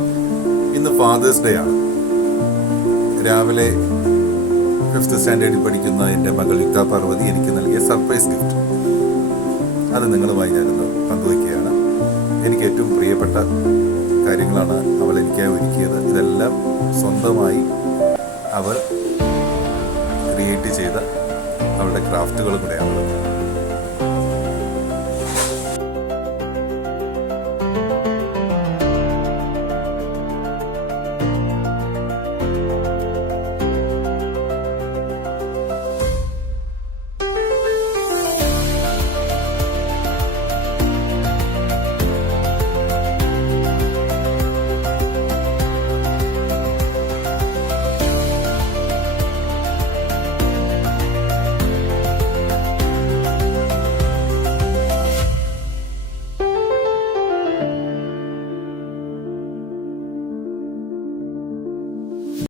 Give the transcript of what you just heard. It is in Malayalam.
ഇന്ന് ഫാദേഴ്സ് ഡേ ആണ്. രാവിലെ 5th സ്റ്റാൻഡേർഡിൽ പഠിക്കുന്ന എൻ്റെ മകൾ യുക്ത പാർവതി എനിക്ക് നൽകിയ സർപ്രൈസ് ഗിഫ്റ്റ്, അത് നിങ്ങളുമായി ഞാനിന്ന് പങ്കുവയ്ക്കുകയാണ്. എനിക്ക് ഏറ്റവും പ്രിയപ്പെട്ട കാര്യങ്ങളാണ് അവൾ എനിക്കായി ഒരുക്കിയത്. ഇതെല്ലാം സ്വന്തമായി അവൾ ക്രിയേറ്റ് ചെയ്ത അവളുടെ ക്രാഫ്റ്റുകളും കൂടെയാണ്.